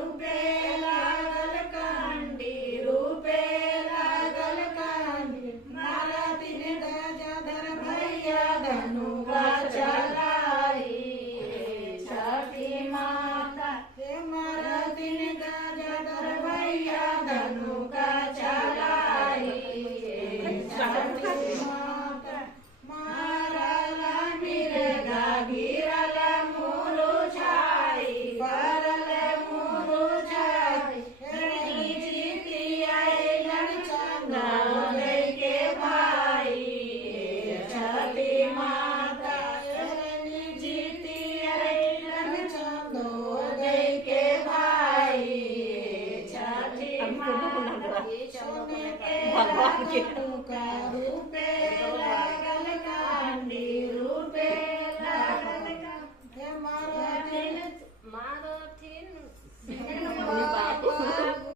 रूपे लागल कांडी रूपे लागल कांडी मारा तीन गजाधर भैया धनुका चलाई छठी माता हे मारा तीन गजाधर भैया धनुका चलाई छठी माता मारा लामी रे गागीरल मुरुझाई परल मुरुझाई हेरनी जीती आइलन चंदोदय के भाई छठी माता हेरनी जीती आइलन चंदोदय के भाई छठी माता सोने के धनुका रूपे लागल कांडी रूपे लागल कांडी मारो तीन